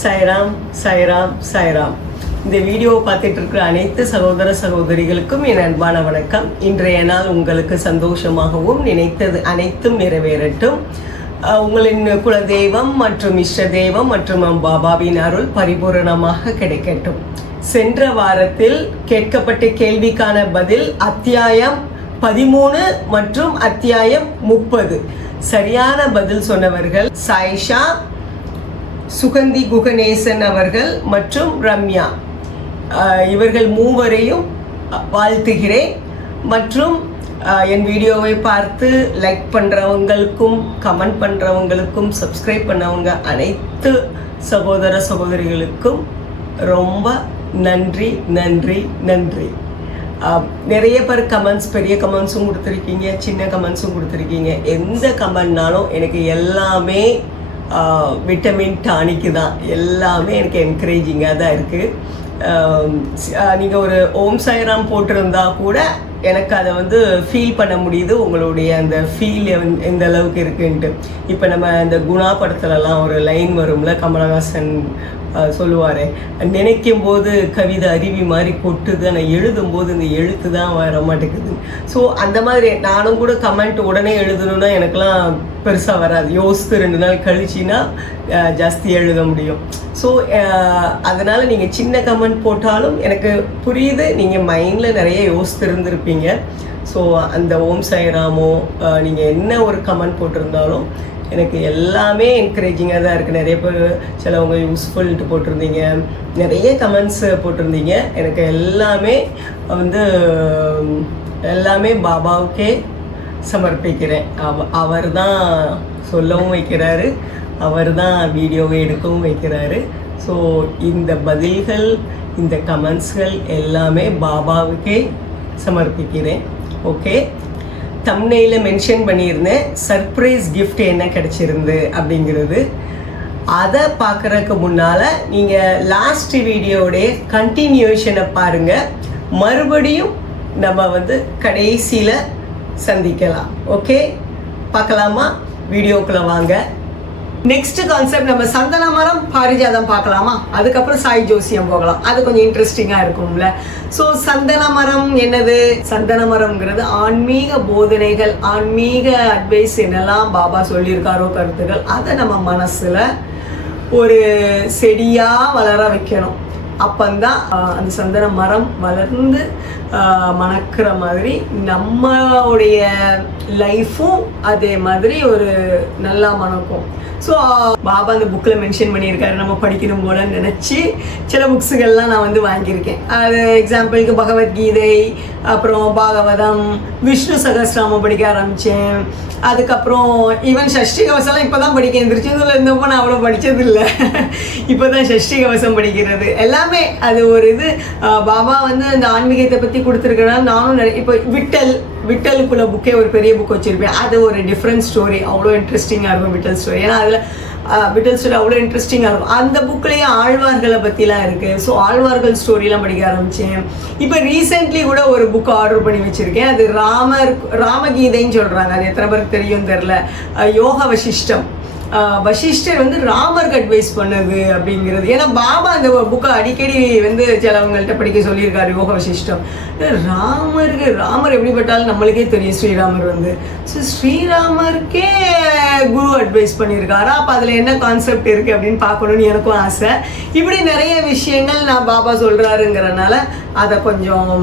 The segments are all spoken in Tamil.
சாய்ராம் சாய்ராம் சாய்ராம். இந்த வீடியோவை பார்த்துட்டு இருக்கிற அனைத்து சகோதர சகோதரிகளுக்கும் என் அன்பான வணக்கம். இன்றைய நாள் உங்களுக்கு சந்தோஷமாகவும் நினைத்தது அனைத்தும் நிறைவேறட்டும். உங்களின் குலதெய்வம் மற்றும் இஷ்ட தெய்வம் மற்றும் பாபாவின் அருள் பரிபூரணமாக கிடைக்கட்டும். சென்ற வாரத்தில் கேட்கப்பட்ட கேள்விக்கான பதில் அத்தியாயம் 13 மற்றும் அத்தியாயம் 30. சரியான பதில் சொன்னவர்கள் சாயிஷா, சுகந்தி குகநேசன் அவர்கள் மற்றும் ரம்யா. இவர்கள் மூவரையும் வாழ்த்துகிறேன். மற்றும் என் வீடியோவை பார்த்து லைக் பண்ணுறவங்களுக்கும் கமெண்ட் பண்ணுறவங்களுக்கும் சப்ஸ்கிரைப் பண்ணவங்க அனைத்து சகோதர சகோதரிகளுக்கும் ரொம்ப நன்றி நன்றி நன்றி. நிறைய பேர் கமெண்ட்ஸ், பெரிய கமெண்ட்ஸும் கொடுத்துருக்கீங்க, சின்ன கமெண்ட்ஸும் கொடுத்துருக்கீங்க. எந்த கமெண்ட்னாலும் எனக்கு எல்லாமே விட்டமின் டானிக்கு தான். எல்லாமே எனக்கு என்கரேஜிங்காக தான் இருக்குது. நீங்கள் ஒரு ஓம் சாய்ராம் போட்டிருந்தா கூட எனக்கு அதை ஃபீல் பண்ண முடியுது, உங்களுடைய அந்த ஃபீல் எந்த அளவுக்கு இருக்குன்ட்டு. இப்போ நம்ம இந்த குணா படத்துலலாம் ஒரு லைன் வரும்ல, கமலஹாசன் சொல்லுவார், நினைக்கும் போது கவிதை அருவி மாதிரி கொட்டுது, ஆனால் எழுதும்போது இந்த எழுத்து தான் வர மாட்டேங்குது. ஸோ அந்த மாதிரி நானும் கூட கமெண்ட் உடனே எழுதணுன்னா எனக்கெல்லாம் பெருசாக வராது. யோசித்து 2 நாள் கழிச்சின்னா ஜாஸ்தி எழுத முடியும். ஸோ அதனால் நீங்கள் சின்ன கமெண்ட் போட்டாலும் எனக்கு புரியுது, நீங்கள் மைண்டில் நிறைய யோசித்து இருந்திருப்பீங்க. ஸோ அந்த ஓம் சாய்ராமோ நீங்கள் என்ன ஒரு கமெண்ட் போட்டிருந்தாலும் எனக்கு எல்லாமே என்கரேஜிங்காக தான் இருக்குது. நிறைய பேர் சிலவங்க யூஸ்ஃபுல்ட்டு போட்டிருந்தீங்க, நிறைய கமெண்ட்ஸ் போட்டிருந்தீங்க. எனக்கு எல்லாமே பாபாவுக்கே சமர்ப்பிக்கிறேன். அவர் தான் சொல்லவும் வைக்கிறாரு, அவர் தான் வீடியோவை எடுக்கவும் வைக்கிறாரு. ஸோ இந்த பதில்கள், இந்த கமெண்ட்ஸ்கள் எல்லாமே பாபாவுக்கே சமர்ப்பிக்கிறேன். ஓகே, தம்ப்நெயிலில் மென்ஷன் பண்ணியிருந்தேன் சர்ப்ரைஸ் கிஃப்ட் என்ன கிடச்சிருந்து அப்படிங்கிறது. அதை பார்க்குறதுக்கு முன்னால் நீங்கள் லாஸ்ட் வீடியோடைய கண்டினியூஷனை பாருங்கள். மறுபடியும் நம்ம கடைசியில் சந்திக்கலாம். ஓகே, பார்க்கலாமா? வீடியோக்குள்ளே வாங்க. நெக்ஸ்ட் கான்செப்ட் நம்ம சந்தன மரம் பாரிஜாதம் பார்க்கலாமா? அதுக்கப்புறம் சாய் ஜோசியம் போகலாம். அது கொஞ்சம் இன்ட்ரெஸ்டிங்காக இருக்கும்ல. ஸோ சந்தன மரம் என்னது? சந்தன மரம்ங்கிறது ஆன்மீக போதனைகள், ஆன்மீக அட்வைஸ், என்னெல்லாம் பாபா சொல்லியிருக்காரோ கருத்துக்கள், அதை நம்ம மனசில் ஒரு செடியாக வளர வைக்கணும். அப்பந்தான் அந்த சந்தன மரம் வளர்ந்து மணக்கிற மாதிரி நம்மளுடைய லைஃப்பும் அதே மாதிரி ஒரு நல்லா மணக்கும். ஸோ பாபா அந்த புக்கில் மென்ஷன் பண்ணியிருக்காரு, நம்ம படிக்கணும் போல நினச்சி சில புக்ஸுகள்லாம் நான் வாங்கியிருக்கேன். அது எக்ஸாம்பிளுக்கு பகவத்கீதை, அப்புறம் பாகவதம், விஷ்ணு சகஸ்ராமம் படிக்க ஆரம்பித்தேன். அதுக்கப்புறம் ஈவன் சஷ்டி கவசம்லாம் இப்போ தான் படிக்க திருச்செந்தூரில் இருந்தப்போ நான் அவ்வளோ படித்ததில்லை. இப்போ தான் சஷ்டி கவசம் படிக்கிறது எல்லாமே. அது ஒரு இது பாபா இந்த ஆன்மீகத்தை பற்றி கொடுத்துருக்கனால நானும் நிறைய இப்போ விட்டலுக்குள்ள புக்கே ஒரு பெரிய புக் வச்சுருப்பேன். அது ஒரு டிஃப்ரெண்ட் ஸ்டோரி, அவ்வளோ இன்ட்ரெஸ்டிங்காக இருக்கும் விட்டல் ஸ்டோரி. ஏன்னா அதில் விட்டல் ஸ்டோரி அவ்வளோ இன்ட்ரெஸ்டிங்காக இருக்கும். அந்த புக்லேயே ஆழ்வார்களை பற்றிலாம் இருக்குது. ஸோ ஆழ்வார்கள் ஸ்டோரிலாம் படிக்க ஆரம்பித்தேன். இப்போ ரீசெண்ட்லி கூட ஒரு புக் ஆர்டர் பண்ணி வச்சுருக்கேன். அது ராமகீதைன்னு சொல்கிறாங்க. அது எத்தனை பேருக்கு தெரியும் தெரில. யோக வசிஷ்டம். வசிஷ்டர் ராமருக்கு அட்வைஸ் பண்ணது அப்படிங்கிறது. ஏன்னா பாபா அந்த புக்கை அடிக்கடி சிலவங்கள்ட்ட படிக்க சொல்லியிருக்காரு, யோக வசிஷ்டம். ராமர் எப்படிப்பட்டாலும் நம்மளுக்கே தெரியும். ஸ்ரீராமர் ஸோ ஸ்ரீராமருக்கே குரு அட்வைஸ் பண்ணியிருக்காரா? அப்போ அதில் என்ன கான்செப்ட் இருக்குது அப்படின்னு பார்க்கணுன்னு எனக்கும் ஆசை. இப்படி நிறைய விஷயங்கள் நான் பாபா சொல்கிறாருங்கிறனால அதை கொஞ்சம்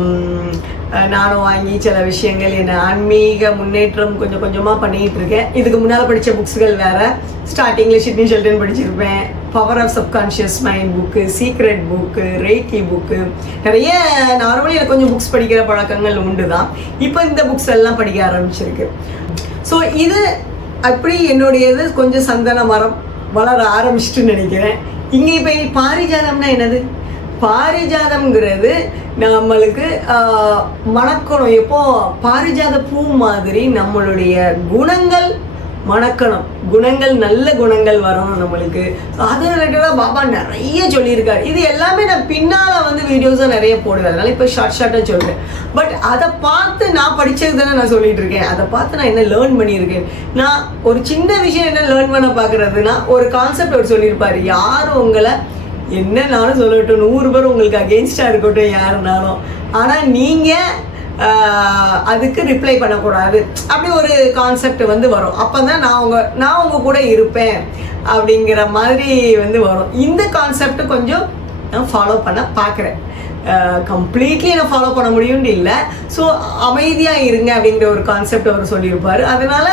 நானும் வாங்கி சில விஷயங்கள் என்ன ஆன்மீக முன்னேற்றம் கொஞ்சம் கொஞ்சமாக பண்ணிகிட்டு இருக்கேன். இதுக்கு முன்னால் படித்த புக்ஸுகள் வேறு. ஸ்டார்டிங்கில் ஷிட்னி ஷெல்டன் படிச்சிருப்பேன், power of subconscious mind book, secret book, reiki book, நிறைய நார்மலி எனக்கு கொஞ்சம் புக்ஸ் படிக்கிற பழக்கங்கள் உண்டு தான். இப்போ இந்த புக்ஸ் எல்லாம் படிக்க ஆரம்பிச்சிருக்கு. ஸோ இது அப்படி என்னுடையது கொஞ்சம் சந்தன மரம் வளர ஆரம்பிச்சிட்டுன்னு நினைக்கிறேன். இங்கே இப்போ பாரிஜாதம்னா என்னது? பாரிஜாதம்ங்கிறது நம்மளுக்கு மணக்கணும். எப்போ பாரிஜாத பூ மாதிரி நம்மளுடைய குணங்கள் மணக்கணும், குணங்கள் நல்ல குணங்கள் வரணும் நம்மளுக்கு. அது ரிலேட்டடாக பாபா நிறைய சொல்லியிருக்காரு. இது எல்லாமே நான் பின்னால் வந்து வீடியோஸாக நிறைய போடுவேன், அதனால இப்போ ஷார்ட்டாக சொல்கிறேன். பட் அதை பார்த்து நான் படித்தது தானே நான் சொல்லிட்டு இருக்கேன். அதை பார்த்து நான் என்ன லேர்ன் பண்ணியிருக்கேன். நான் ஒரு சின்ன விஷயம் என்ன லேர்ன் பண்ண பார்க்குறதுனா, ஒரு கான்செப்ட் அவர் சொல்லியிருப்பார், யார் உங்களை என்னன்னாலும் சொல்லட்டும், 100 பேர் உங்களுக்கு அகெயின்ஸ்டாக இருக்கட்டும் யாருனாலும், ஆனால் நீங்கள் அதுக்கு ரிப்ளை பண்ணக்கூடாது, அப்படி ஒரு கான்செப்ட் வந்து வரும். அப்போ தான் நான் உங்க கூட இருப்பேன் அப்படிங்கிற மாதிரி வந்து வரும். இந்த கான்செப்ட் கொஞ்சம் நான் ஃபாலோ பண்ண பார்க்குறேன். கம்ப்ளீட்லி நான் ஃபாலோ பண்ண முடியும்னு இல்லை. ஸோ அமைதியாக இருங்க அப்படிங்கிற ஒரு கான்செப்ட் அவர் சொல்லியிருப்பார். அதனால்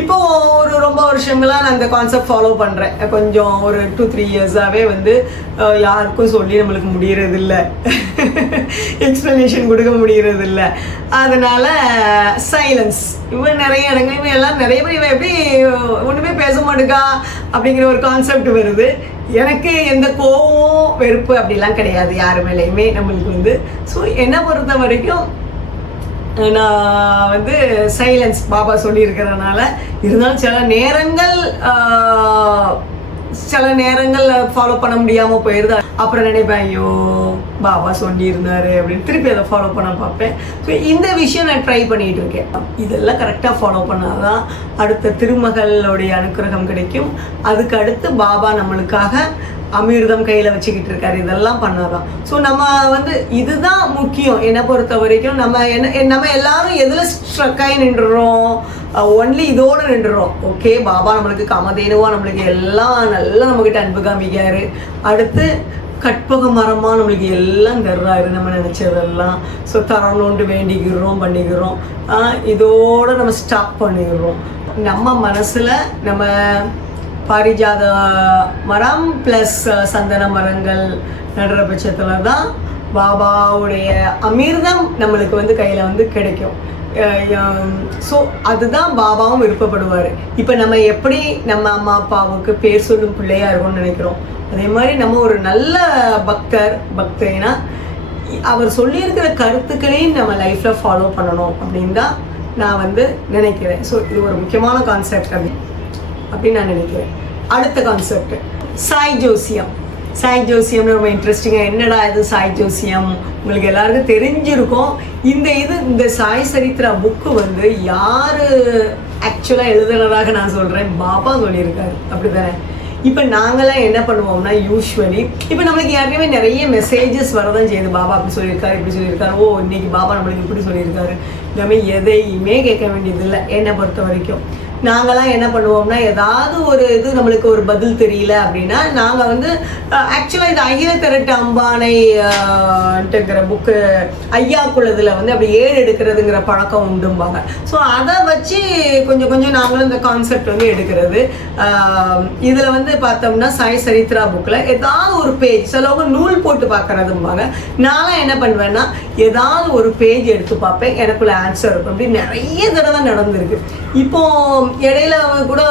இப்போது ஒரு ரொம்ப வருஷங்களாக நான் அந்த கான்செப்ட் ஃபாலோ பண்ணுறேன். கொஞ்சம் ஒரு 2-3 இயர்ஸாகவே வந்து யாருக்கும் சொல்லி நம்மளுக்கு முடியறதில்லை, எக்ஸ்ப்ளனேஷன் கொடுக்க முடியறதில்லை. அதனால் சைலன்ஸ். இவன் நிறைய இடங்கள் இவன் எல்லாம் நிறைய பேர் இவன் எப்படி ஒன்றுமே பேச மாட்டேங்கா அப்படிங்கிற ஒரு கான்செப்ட் வருது. எனக்கு எந்த கோவம் வெறுப்பு அப்படிலாம் கிடையாது யாரு மேலேயுமே நம்மளுக்கு வந்து. ஸோ என்னை பொறுத்த வரைக்கும் நான் வந்து சைலன்ஸ் பாபா சொல்லியிருக்கிறதுனால, இருந்தாலும் சில நேரங்கள் ஃபாலோ பண்ண முடியாமல் போயிடுது. அப்புறம் நினைப்பேன், ஐயோ பாபா சொல்லியிருந்தாரு அப்படின்னு திருப்பி அதை ஃபாலோ பண்ண பார்ப்பேன். ஸோ இந்த விஷயம் நான் ட்ரை பண்ணிகிட்டு இருக்கேன். இதெல்லாம் கரெக்டாக ஃபாலோ பண்ணாதான் அடுத்த திருமகளுடைய அனுக்கிரகம் கிடைக்கும். அதுக்கு அடுத்து பாபா நம்மளுக்காக அமிர்தம் கையில் வச்சுக்கிட்டு இருக்காரு, இதெல்லாம் பண்ணாதான். ஸோ நம்ம வந்து இதுதான் முக்கியம் என்னை பொறுத்த வரைக்கும். நம்ம எல்லாரும் எதில் ஸ்ட்ரக்காகி நின்றுறோம், ஒன்லி இதோடு நின்றுறோம். ஓகே, பாபா நம்மளுக்கு காமதேனுவா நம்மளுக்கு எல்லாம் நல்லா நம்மக்கிட்ட அன்பு காமிக்காரு. அடுத்து கற்பக மரமாக நம்மளுக்கு எல்லாம் தர்றாரு நம்ம நினச்சதெல்லாம். ஸோ தரணுன்ட்டு வேண்டிக்கிறோம், பண்ணிக்கிறோம். இதோடு நம்ம ஸ்டாப் பண்ணிக்கிறோம். நம்ம மனசில் நம்ம பாரிஜாத மரம் ப்ளஸ் சந்தன மரங்கள் நடுற பட்சத்தில் தான் பாபாவுடைய அமிர்தம் நம்மளுக்கு வந்து கையில் வந்து கிடைக்கும். ஸோ அதுதான் பாபாவும் விருப்பப்படுவார். இப்போ நம்ம எப்படி நம்ம அம்மா அப்பாவுக்கு பேர் சொல்லும் பிள்ளையா இருக்கும்னு நினைக்கிறோம், அதே மாதிரி நம்ம ஒரு நல்ல பக்தர்னா அவர் சொல்லியிருக்கிற கருத்துக்களையும் நம்ம லைஃப்பில் ஃபாலோ பண்ணணும் அப்படின்னு தான் நான் வந்து நினைக்கிறேன். ஸோ இது ஒரு முக்கியமான கான்செப்ட் அப்படின்னு நான் நினைக்கிறேன். அடுத்த கான்செப்ட் சாய் ஜோசியம். சாய் ஜோசியம்னு ரொம்ப இன்ட்ரெஸ்டிங்காக, என்னடா இது சாய் ஜோசியம் உங்களுக்கு எல்லாருக்கும் தெரிஞ்சிருக்கும். இந்த சாய் சரித்ரா புக்கு வந்து யார் ஆக்சுவலாக எழுதுனதாக நான் சொல்கிறேன், பாபா சொல்லியிருக்காரு, அப்படி தானே. இப்போ நாங்களாம் என்ன பண்ணுவோம்னா, யூஸ்வலி இப்போ நம்மளுக்கு யாருக்குமே நிறைய மெசேஜஸ் வரதான் செய்யுது, பாபா அப்படி சொல்லியிருக்காரு இப்படி சொல்லியிருக்காரு, ஓ இன்னைக்கு பாபா நம்மளுக்கு இப்படி சொல்லியிருக்காரு. எல்லாமே எதையுமே கேட்க வேண்டியதில்லை என்னை பொறுத்த வரைக்கும். நாங்களாம் என்ன பண்ணுவோம்னா, ஏதாவது ஒரு இது நம்மளுக்கு ஒரு பதில் தெரியல அப்படின்னா, நாங்கள் வந்து ஆக்சுவலாக இது அகில திரட்டு அம்பானைங்கிற புக்கு ஐயாக்குள்ளதில் வந்து அப்படி 7 எடுக்கிறதுங்கிற பழக்கம் உண்டும்பாங்க. ஸோ அதை வச்சு கொஞ்சம் நாங்களும் இந்த கான்செப்ட் வந்து எடுக்கிறது. இதில் வந்து பார்த்தோம்னா சாய் சரித்ரா புக்கில் ஏதாவது ஒரு பேஜ், சிலவங்க நூல் போட்டு பார்க்குறதும்பாங்க. நான்லாம் என்ன பண்ணுவேன்னா, ஏதாவது ஒரு பேஜ் எடுத்து பார்ப்பேன், எனக்குள்ள ஆன்சர் இருக்கும். அப்படி நிறைய தடவை நடந்திருக்கு. இப்போ இடையில கூட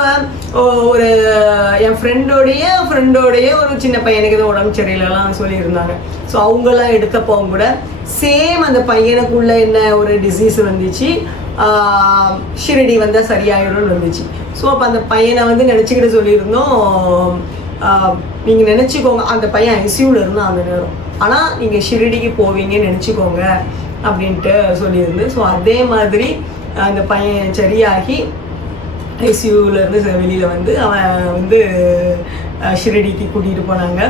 ஒரு என் ஃப்ரெண்டோடைய ஒரு சின்ன பையனுக்கு எதுவும் உடம்பு சரியில்லாம் சொல்லியிருந்தாங்க. ஸோ அவங்களாம் எடுத்தப்போ கூட சேம் அந்த பையனுக்குள்ள என்ன ஒரு டிசீஸ் வந்துச்சு, ஷிரடி வந்தால் சரியாயிடும்னு வந்துச்சு. ஸோ அப்போ அந்த பையனை வந்து நினச்சிக்கிட்டு சொல்லியிருந்தோம், நீங்கள் நினச்சிக்கோங்க அந்த பையன் ஐசியூவில் இருந்தால் அந்த நேரம், ஆனால் நீங்கள் ஷிரடிக்கு போவீங்கன்னு நினச்சிக்கோங்க அப்படின்ட்டு சொல்லியிருந்து. ஸோ அதே மாதிரி அந்த பையன் சரியாகி ஐசியூவிலேருந்து வெளியில் வந்து அவன் வந்து ஷிரடிக்கு கூட்டிகிட்டு போனாங்க.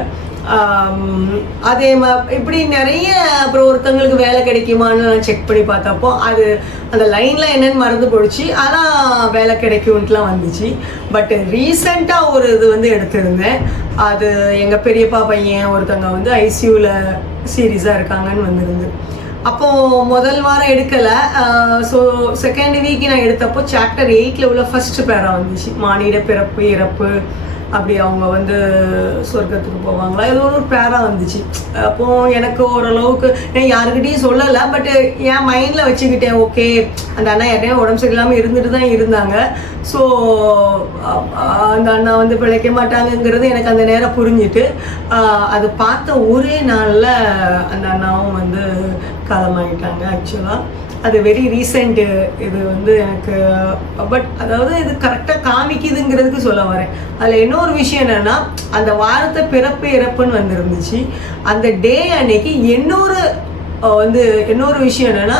அதே இப்படி நிறைய. அப்புறம் ஒருத்தங்களுக்கு வேலை கிடைக்குமான்னு நான் செக் பண்ணி பார்த்தப்போ அது அந்த லைனில் என்னென்னு மறந்து போயிடுச்சு, ஆனால் வேலை கிடைக்கும்ட்டுலாம் வந்துச்சு. பட் ரீசெண்டாக ஒரு இது வந்து எடுத்திருந்தேன். அது எங்கள் பெரியப்பா பையன் ஒருத்தங்க வந்து ஐசியூவில் சீரியஸாக இருக்காங்கன்னு வந்துருந்து. அப்போது முதல் வாரம் எடுக்கலை. ஸோ செகண்ட் வீக் நான் எடுத்தப்போ சாப்டர் 8 உள்ள ஃபர்ஸ்ட் பேரா வந்துச்சு, மானிட பிறப்பு இறப்பு அப்படி அவங்க வந்து சொர்க்கத்துக்கு போவாங்களா ஏதோ ஒரு பேரா வந்துச்சு. அப்போது எனக்கு ஓரளவுக்கு நான் யாருக்கிட்டையும் சொல்லலை, பட்டு என் மைண்டில் வச்சுக்கிட்டேன், ஓகே அந்த அண்ணா யாரையும் உடம்பு சரியில்லாமல் இருந்துட்டு தான் இருந்தாங்க. ஸோ அந்த அண்ணா வந்து பிழைக்க மாட்டாங்கங்கிறது எனக்கு அந்த நேரம் புரிஞ்சுட்டு, அது பார்த்த ஒரே நாளில் அந்த அண்ணாவும் வந்து காலமாகிட்டாங்க ஆக்சுவலாக. அது வெரி ரீசெண்ட் இது வந்து எனக்கு. பட் அதாவது இது கரெக்டாக காமிக்குதுங்கிறதுக்கு சொல்ல வரேன். அதில் இன்னொரு விஷயம் என்னென்னா, அந்த வாரத்தை பிறப்பு இறப்புன்னு வந்துருந்துச்சு. அந்த டே அன்னைக்கு இன்னொரு விஷயம் என்னென்னா,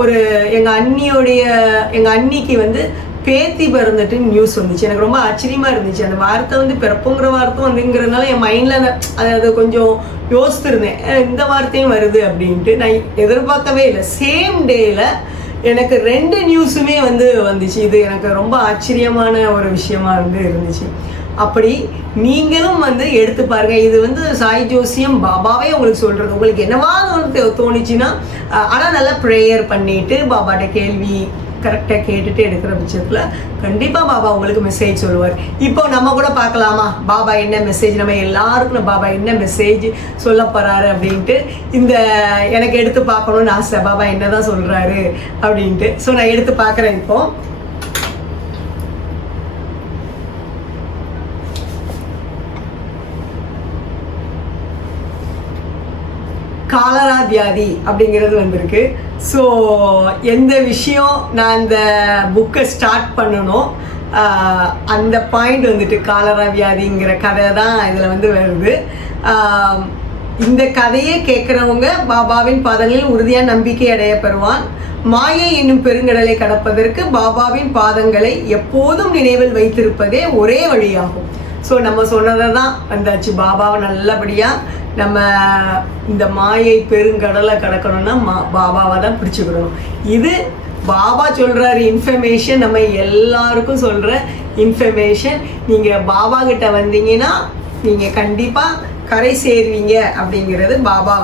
ஒரு எங்கள் அண்ணிக்கு வந்து பேத்தி பிறந்துட்டு நியூஸ் வந்துச்சு. எனக்கு ரொம்ப ஆச்சரியமாக இருந்துச்சு. அந்த வார்த்தை வந்து பிறப்புங்கிற வார்த்தை வந்துங்கிறதுனால என் மைண்டில் அதை கொஞ்சம் யோசித்துருந்தேன், இந்த வார்த்தையும் வருது அப்படின்ட்டு. நான் எதிர்பார்க்கவே இல்லை. சேம் டேயில் எனக்கு 2 நியூஸுமே வந்துச்சு. இது எனக்கு ரொம்ப ஆச்சரியமான ஒரு விஷயமா இருந்துச்சு. அப்படி நீங்களும் எடுத்து பாருங்க. இது சாய் ஜோசியம் பாபாவே உங்களுக்கு சொல்றது. உங்களுக்கு என்னவாது தோணுச்சுன்னா, ஆனால் நல்லா ப்ரேயர் பண்ணிட்டு பாபாட்ட கேள்வி கரெக்டாக கேட்டுட்டு எடுக்கிற பட்சத்தில் கண்டிப்பாக பாபா உங்களுக்கு மெசேஜ் சொல்லுவார். இப்போ நம்ம கூட பார்க்கலாமா பாபா என்ன மெசேஜ், நம்ம எல்லாருக்கும் பாபா என்ன மெசேஜ் சொல்ல போகிறாரு அப்படின்ட்டு. எனக்கு எடுத்து பார்க்கணுன்னு ஆசை, பாபா என்ன தான் சொல்கிறாரு அப்படின்ட்டு. ஸோ நான் எடுத்து பார்க்குறேன். இப்போ காலரா வியாதி அப்படிங்கிறது வந்திருக்கு. ஸோ எந்த விஷயம் நான் இந்த புக்கை ஸ்டார்ட் பண்ணணும், அந்த பாயிண்ட் காலரா வியாதிங்கிற கதை தான் இதில் வருது. இந்த கதையை கேட்குறவங்க பாபாவின் பாதங்களில் உறுதியாக நம்பிக்கை அடைய பெறுவான். மாயை என்னும் பெருங்கடலை கடப்பதற்கு பாபாவின் பாதங்களை எப்போதும் நினைவில் வைத்திருப்பதே ஒரே வழியாகும். ஸோ நம்ம சொன்னதை தான் வந்தாச்சு. பாபாவை நல்லபடியாக நம்ம இந்த மாயை பெருங்கடலை கடக்கணும்னா பாபாவை தான் பிடிச்சிக்கிடணும். இது பாபா சொல்கிறாரு இன்ஃபர்மேஷன், நம்ம எல்லாருக்கும் சொல்கிற இன்ஃபர்மேஷன். நீங்கள் பாபா கிட்ட வந்தீங்கன்னா நீங்கள் கண்டிப்பாக கரை சேருவீங்க அப்படிங்கிறது பாபா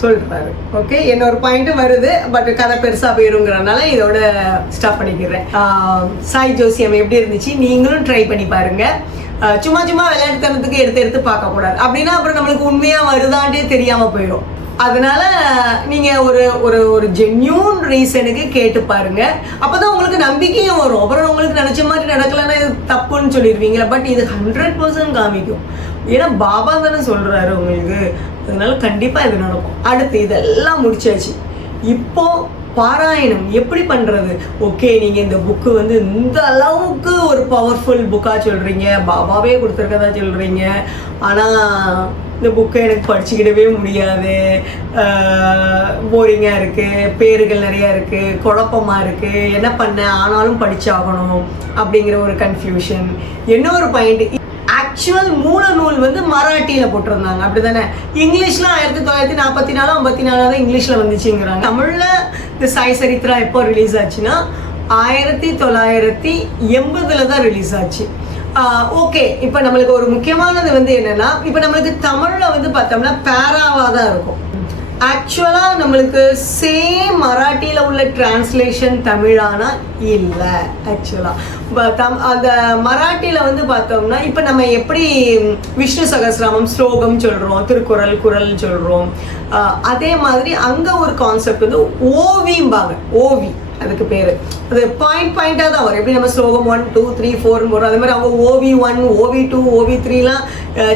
சொல்கிறாரு. ஓகே, என்னோட பாயிண்ட் வருது, பட் கதை பெருசாக போயிருங்கிறனால இதோட ஸ்டாப் பண்ணிக்கிறேன். சாய் ஜோசியம் எப்படி இருந்துச்சு, நீங்களும் ட்ரை பண்ணி பாருங்கள். சும்மா விளையாட்டுத்தனத்துக்கு எடுத்து பார்க்கக்கூடாது. அப்படின்னா அப்புறம் நம்மளுக்கு உண்மையாக வருதான்ட்டே தெரியாமல் போயிடும். அதனால நீங்கள் ஒரு ஜென்யூன் ரீசனுக்கு கேட்டு பாருங்க. அப்போ தான் உங்களுக்கு நம்பிக்கையும் வரும். அப்புறம் உங்களுக்கு நினச்ச மாதிரி நடக்கலைன்னா இது தப்புன்னு சொல்லிடுவீங்களா. பட் இது 100% காமிக்கும். ஏன்னா பாபா தானே சொல்கிறாரு உங்களுக்கு. அதனால கண்டிப்பாக இது நடக்கும். அடுத்து இதெல்லாம் முடிச்சாச்சு. இப்போ பாராயணம் எப்படி பண்ணுறது? ஓகே, நீங்கள் இந்த புக்கு இந்த அளவுக்கு ஒரு பவர்ஃபுல் புக்காக சொல்கிறீங்க, பாபாவே கொடுத்துருக்கதா சொல்கிறீங்க. ஆனால் இந்த புக்கை எனக்கு படிச்சுக்கிடவே முடியாது, போரிங்காக இருக்குது, பேர்கள் நிறையா இருக்குது, குழப்பமாக இருக்குது, என்ன பண்ண ஆனாலும் படித்தாகணும் அப்படிங்கிற ஒரு கன்ஃபியூஷன். இன்னொரு பாயிண்ட், ஆக்சுவல் மூல நூல் மராட்டியில் போட்டிருந்தாங்க, அப்படி தானே? இங்கிலீஷில் 1944-54 தான் இங்கிலீஷில் வந்துச்சுங்கிறாங்க. தமிழில் இந்த சாய் சரித்ரா எப்போ ரிலீஸ் ஆச்சுன்னா 1980 தான் ரிலீஸ் ஆச்சு. ஓகே, இப்போ நம்மளுக்கு ஒரு முக்கியமானது என்னென்னா, இப்போ நம்மளுக்கு தமிழில் பார்த்தோம்னா பேராவாக தான் இருக்கும். ஆக்சுவலாக நம்மளுக்கு சேம் மராட்டியில் உள்ள டிரான்ஸ்லேஷன் தமிழானா இல்லை. ஆக்சுவலாக அந்த மராட்டியில் பார்த்தோம்னா, இப்போ நம்ம எப்படி விஷ்ணு சகஸ்ரநாமம் ஸ்லோகம் சொல்கிறோம், திருக்குறள் குறள் சொல்கிறோம், அதே மாதிரி அங்கே ஒரு கான்செப்ட் ஓவிம்பாங்க. ஓவி அதுக்கு பேர். அது பாயிண்டாக தான் வரும். எப்படி நம்ம ஸ்லோகம் 1 2 3 4 வரும், அதே மாதிரி அவங்க OV1 OV2 OV3லாம்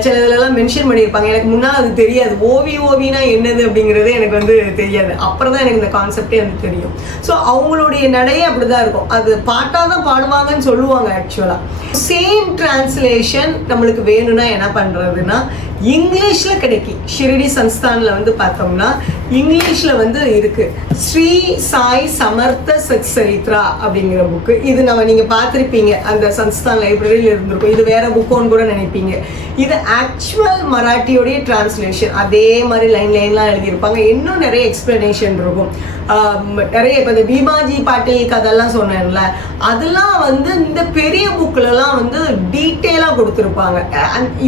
சில இதிலெல்லாம் மென்ஷன் பண்ணியிருப்பாங்க. எனக்கு முன்னால் அது தெரியாது. ஓவினா என்னது அப்படிங்கிறது எனக்கு தெரியாது. அப்புறம் தான் எனக்கு இந்த கான்செப்டே தெரியும். ஸோ அவங்களுடைய நடையே அப்படி தான் இருக்கும். அது பாட்டாக தான் பாடுவாங்கன்னு சொல்லுவாங்க. ஆக்சுவலாக சேம் டிரான்ஸ்லேஷன் நம்மளுக்கு வேணும்னா என்ன பண்ணுறதுன்னா, இங்கிலீஷில் கிடைக்கும். ஷிரடி சன்ஸ்தானில் பார்த்தோம்னா இங்கிலீஷில் இருக்குது. ஸ்ரீ சாய் சமர்த்த சச்சரித்ரா அப்படிங்கிற புக்கு. இது நீங்கள் பார்த்துருப்பீங்க, அந்த சன்ஸ்தான் லைப்ரரியில் இருந்திருக்கும். இது வேற புக்கோன்னு கூட நினைப்பீங்க. இது ஆக்சுவல் மராட்டியோடைய டிரான்ஸ்லேஷன். அதே மாதிரி லைன்லாம் எழுதியிருப்பாங்க. இன்னும் நிறைய எக்ஸ்பிளனேஷன் இருக்கும். நிறைய இப்போ இந்த பீமாஜி பாட்டில் கதெல்லாம் சொன்னேன்ல, அதெல்லாம் இந்த பெரிய புக்கிலலாம் டீட்டெயிலாக கொடுத்துருப்பாங்க.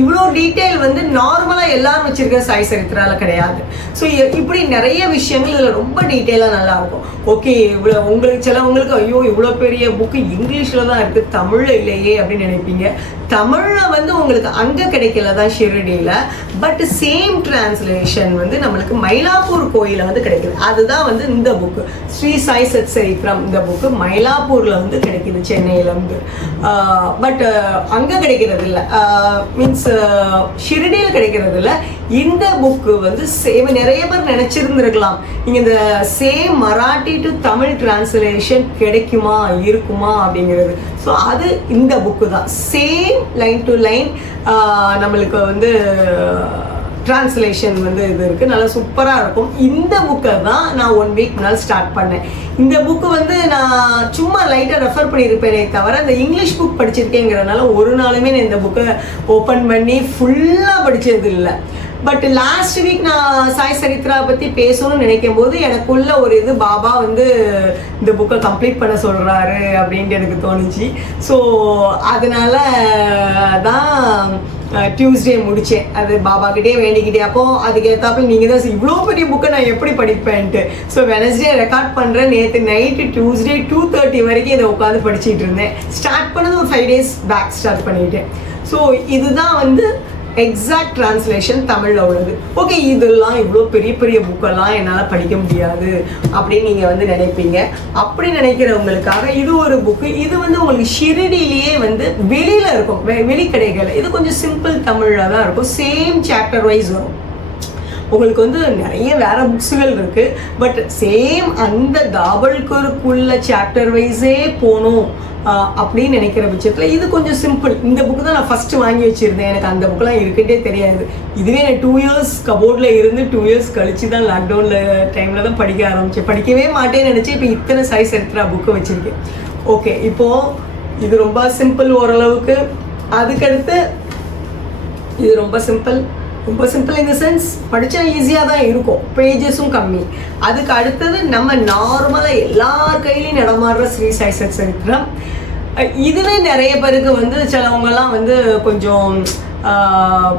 இவ்வளோ டீட்டெயில் நார்மலாக எல்லாரும் வச்சிருக்க சாய் சரித்திரால கிடையாது. ஸோ இப்படி நிறைய விஷயங்கள் இதில் ரொம்ப டீட்டெயிலாக நல்லாயிருக்கும். ஓகே, இவ்வளோ உங்களுக்கு சிலவங்களுக்கு ஐயோ இவ்வளோ பெரிய புக்கு இங்கிலீஷில் தான் இருக்குது, தமிழில் இல்லையே அப்படின்னு நினைப்பீங்க. தமிழில் வந்து உங்களுக்கு அங்கே கிடைக்கல தான் ஷிரடியில், பட் சேம் டிரான்ஸ்லேஷன் வந்து நம்மளுக்கு மயிலாப்பூர் கோயிலில் வந்து கிடைக்குது. அதுதான் வந்து இந்த புக்கு ஸ்ரீ சாய் சத் சரித்திரம். இந்த புக்கு மயிலாப்பூரில் வந்து கிடைக்கிது சென்னையிலேருந்து. பட் அங்கே கிடைக்கிறது இல்லை, மீன்ஸ் ஷிரடியில் கிடைக்கிறது இல்லை. இந்த புக்கு வந்து நிறைய பேர் நினச்சிருந்துருக்கலாம் நீங்கள் இந்த same Marathi to Tamil translation கிடைக்குமா இருக்குமா அப்படிங்கிறது. ஸோ அது இந்த புக்கு தான், சேம் லைன் டு லைன் நம்மளுக்கு வந்து டிரான்ஸ்லேஷன் வந்து இது இருக்குது, நல்லா சூப்பராக இருக்கும். இந்த புக்கை தான் நான் 1 வீக் முன்னால் ஸ்டார்ட் பண்ணேன். இந்த புக்கு வந்து நான் சும்மா லைட்டாக ரெஃபர் பண்ணியிருப்பேனே தவிர இந்த இங்கிலீஷ் புக் படிச்சிருக்கேங்கிறதுனால ஒரு நாளுமே நான் இந்த புக்கை ஓப்பன் பண்ணி ஃபுல்லாக படித்தது இல்லை. பட் லாஸ்ட் வீக் நான் சாய் சரித்ரா பற்றி பேசணும்னு நினைக்கும் போது எனக்குள்ள ஒரு இது பாபா வந்து இந்த புக்கை கம்ப்ளீட் பண்ண சொல்கிறாரு அப்படின்ட்டு எனக்கு தோணுச்சு. ஸோ அதனால தான் டியூஸ்டே முடித்தேன். அது பாபாக்கிட்டே வேண்டிக்கிட்டே, அப்போது அதுக்கு ஏற்றாப்புல நீங்கள் தான் இவ்வளோ பெரிய புக்கை நான் எப்படி படிப்பேன்ட்டு. ஸோ வெனஸ்டே ரெக்கார்ட் பண்ணுறேன். நேற்று நைட்டு டியூஸ்டே 2:30 வரைக்கும் இதை உட்காந்து படிச்சுட்டு இருந்தேன். ஸ்டார்ட் பண்ணது ஒரு 5 days பேக் ஸ்டார்ட் பண்ணிட்டேன். ஸோ இதுதான் வந்து எக்ஸாக்ட் டிரான்ஸ்லேஷன் தமிழில் உள்ளது. ஓகே, இதெல்லாம் இவ்வளோ பெரிய பெரிய புக்கெல்லாம் என்னால் படிக்க முடியாது அப்படின்னு நீங்கள் வந்து நினைப்பீங்க. அப்படி நினைக்கிறவங்களுக்காக இது ஒரு புக்கு. இது வந்து உங்களுக்கு ஷிரடியிலேயே வந்து வெளியில் இருக்கும், வெளிக்கடைகள். இது கொஞ்சம் சிம்பிள் தமிழில் தான் இருக்கும். சேம் சாப்டர் வைஸ் வரும். உங்களுக்கு வந்து நிறைய வேற புக்ஸுகள் இருக்குது, பட் சேம் அந்த தாவல்கருக்குள்ள சாப்டர் வைஸே போகணும் அப்படின்னு நினைக்கிற பட்சத்தில் இது கொஞ்சம் சிம்பிள். இந்த புக்கு தான் நான் ஃபஸ்ட்டு வாங்கி வச்சுருந்தேன். எனக்கு அந்த புக்கெலாம் இருக்குன்னே தெரியாது. இதுவே நான் 2 years கபோர்டில் இருந்து 2 years கழிச்சு தான் லாக்டவுனில் டைமில் தான் படிக்க ஆரம்பித்தேன். படிக்கவே மாட்டேன்னு நினச்சி இப்போ இத்தனை சாய் சரித்ரா புக்கு வச்சுருக்கேன். ஓகே, இப்போது இது ரொம்ப சிம்பிள் ஓரளவுக்கு. அதுக்கடுத்து இது ரொம்ப சிம்பிள் இன் த சென்ஸ் படித்தா ஈஸியாக தான் இருக்கும், பேஜஸும் கம்மி. அதுக்கு அடுத்தது நம்ம நார்மலாக எல்லார் கையிலையும் நடமாடுற ஸ்ரீ சாய் சத் சரித்திரம். இதுவே நிறைய பேருக்கு வந்து சிலவங்கெல்லாம் வந்து கொஞ்சம்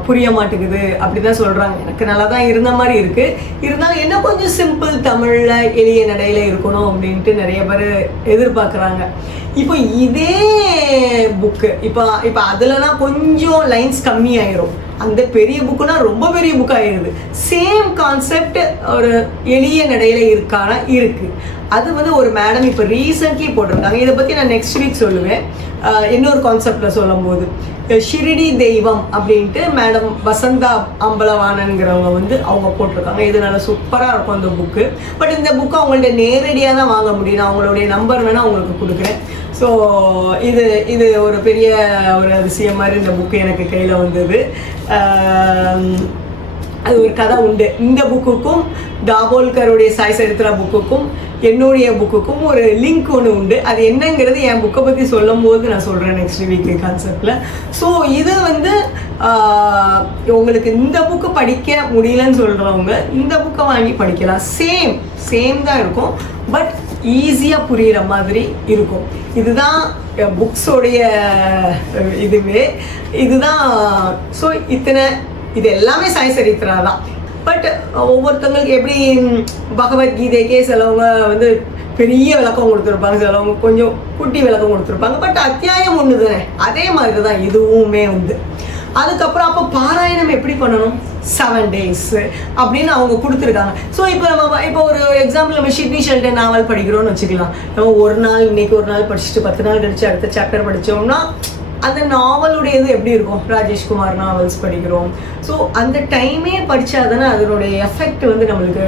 புரிய மாட்டேங்குது அப்படி தான் சொல்கிறாங்க. எனக்கு நல்லா தான் இருந்த மாதிரி இருக்குது. இருந்தாலும் என்ன கொஞ்சம் சிம்பிள் தமிழில் எளிய நடையில் இருக்கணும் அப்படின்ட்டு நிறைய பேர் எதிர்பார்க்குறாங்க. இப்போ இதே புக்கு இப்போ அதுலனா கொஞ்சம் லைன்ஸ் கம்மியாயிரும். அந்த பெரிய புக்குனா ரொம்ப பெரிய புக் ஆயிடுது. சேம் கான்செப்ட் ஒரு எளிய நடையில் இருக்குது. அது வந்து ஒரு மேடம் இப்போ ரீசெண்ட்லி போட்டிருக்காங்க. இதை பற்றி நான் நெக்ஸ்ட் வீக் சொல்லுவேன் இன்னொரு கான்செப்டில் சொல்லும் போது. ஷிரடி தெய்வம் அப்படின்ட்டு மேடம் வசந்தா அம்பலவானன்கிறவங்க வந்து அவங்க போட்டிருக்காங்க. இது நல்லா சூப்பராக இருக்கும் அந்த புக்கு. பட் இந்த புக்கு அவங்கள்ட்ட நேரடியாக தான் வாங்க முடியும். நான் அவங்களுடைய நம்பர் வேணால் அவங்களுக்கு கொடுக்குறேன். ஸோ இது ஒரு பெரிய ஒரு அதிசயம் மாதிரி இந்த புக்கு எனக்கு கையில் வந்தது. அது ஒரு கதை உண்டு. இந்த புக்குக்கும் தாபோல்கருடைய சாய் சரித்ரா புக்குக்கும் என்னுடைய புக்குக்கும் ஒரு லிங்க் ஒன்று உண்டு. அது என்னங்கிறது என் புக்கை பற்றி சொல்லும் போது நான் சொல்கிறேன் நெக்ஸ்ட் வீக் கான்செப்டில். ஸோ இது வந்து உங்களுக்கு இந்த புக்கு படிக்க முடியலன்னு சொல்கிறவங்க இந்த புக்கை வாங்கி படிக்கலாம். சேம் தான் இருக்கும், பட் ஈஸியாக புரிகிற மாதிரி இருக்கும். இதுதான் புக்ஸோடைய இதுதான். ஸோ இது எல்லாமே சாய் சரித்ரா தான். பட் ஒவ்வொருத்தவங்களுக்கு எப்படி பகவத்கீதைக்கே சிலவங்க வந்து பெரிய விளக்கம் கொடுத்துருப்பாங்க, சிலவங்க கொஞ்சம் குட்டி விளக்கம் கொடுத்துருப்பாங்க. பட் அத்தியாயம் ஒன்று தானே, அதே மாதிரி தான் இதுவுமே வந்து. அதுக்கப்புறம் அப்போ பாராயணம் எப்படி பண்ணணும், 7 days அப்படின்னு அவங்க கொடுத்துருக்காங்க. ஸோ இப்போ ஒரு எக்ஸாம்பிள் நம்ம ஷிட்னி ஷெல்டன் நாவல் படிக்கிறோன்னு வச்சுக்கலாம். நம்ம ஒரு நாள் இன்னைக்கு ஒரு நாள் படிச்சுட்டு 10 நாள் கழிச்சு அடுத்த சாப்டர் படித்தோம்னா அந்த நாவலுடையது எப்படி இருக்கும். ராஜேஷ்குமார் நாவல்ஸ் படிக்கிறோம். ஸோ அந்த டைமே படித்தா தானே அதனுடைய எஃபெக்ட் வந்து நம்மளுக்கு